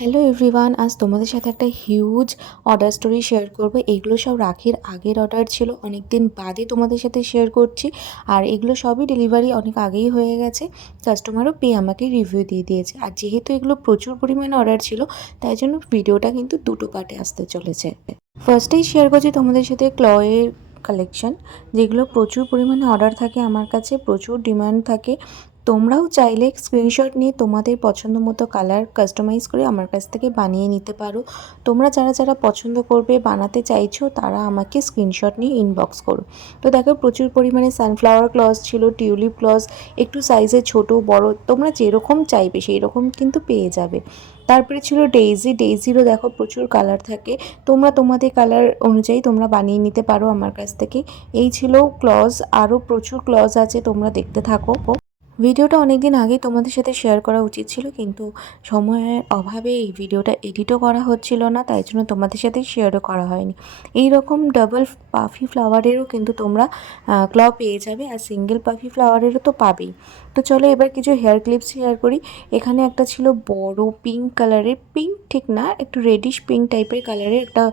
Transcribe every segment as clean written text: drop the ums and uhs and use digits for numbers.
Hello everyone, আজ তোমাদের সাথে একটা হিউজ অর্ডার স্টোরি শেয়ার করবো। এগুলো সব রাখির আগের অর্ডার ছিল, অনেক দিন বাদে তোমাদের সাথে শেয়ার করছি। আর এগুলো সবই ডেলিভারি অনেক আগেই হয়ে গেছে, কাস্টমারও পেয়ে আমাকে রিভিউ দিয়ে দিয়েছে। আর যেহেতু এগুলো প্রচুর পরিমাণে অর্ডার ছিল, তাই জন্য ভিডিওটা কিন্তু দুটো পার্টে আসতে চলেছে। ফার্স্টেই শেয়ার করছি তোমাদের সাথে ক্লয়ের কালেকশন, যেগুলো প্রচুর পরিমাণে অর্ডার থাকে আমার কাছে, প্রচুর ডিমান্ড থাকে। তোমরাও চাইলে স্ক্রিনশট নিয়ে তোমাদের পছন্দ মতো কালার কাস্টমাইজ করে আমার কাছ থেকে বানিয়ে নিতে পারো। তোমরা যারা যারা পছন্দ করবে, বানাতে চাইছো, তারা আমাকে স্ক্রিনশট নিয়ে ইনবক্স করো। তো দেখো, প্রচুর পরিমাণে সানফ্লাওয়ার ক্লজ ছিল, টিউলিপ ক্লজ, একটু সাইজে ছোট বড়, তোমরা যেরকম চাইবে সেই রকম কিন্তু পেয়ে যাবে। তারপরে ছিল ডেইজিরও দেখো প্রচুর কালার থাকে, তোমরা তোমাদের কালার অনুযায়ী তোমরা বানিয়ে নিতে পারো আমার কাছ থেকে। এই ছিল ক্লজ, আরও প্রচুর ক্লজ আছে, তোমরা দেখতে থাকো। ভিডিওটা অনেক দিন আগেই তোমাদের সাথে শেয়ার করা উচিত ছিল, কিন্তু সময়ের অভাবে এই ভিডিওটা এডিটও করা হচ্ছিল না, তাই জন্য তোমাদের সাথে শেয়ারও করা হয়নি। এই রকম ডাবল পাফি ফ্লাওয়ারেরও কিন্তু তোমরা ক্লব পেয়ে যাবে, আর সিঙ্গেল পাফি ফ্লাওয়ারেরও তো পাবেই। তো চলো এবার কিছু হেয়ার ক্লিপস শেয়ার করি। এখানে একটা ছিল বড় পিঙ্ক কালারের, পিঙ্ক ঠিক না, একটু রেডিশ পিঙ্ক টাইপের কালারের একটা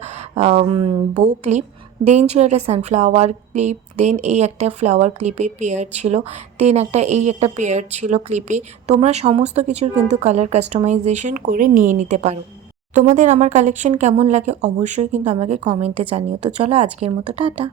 বো ক্লিপ। দেন ছিল একটা সানফ্লাওয়ার ক্লিপ, দেন এই একটা ফ্লাওয়ার ক্লিপের পেয়ার ছিল, দেন এই একটা পেয়ার ছিল ক্লিপে। তোমরা সমস্ত কিছুর কিন্তু কালার কাস্টমাইজেশন করে নিয়ে নিতে পারো। তোমাদের আমার কালেকশন কেমন লাগে অবশ্যই কিন্তু আমাকে কমেন্টে জানিও। তো চলো আজকের মতো টাটা।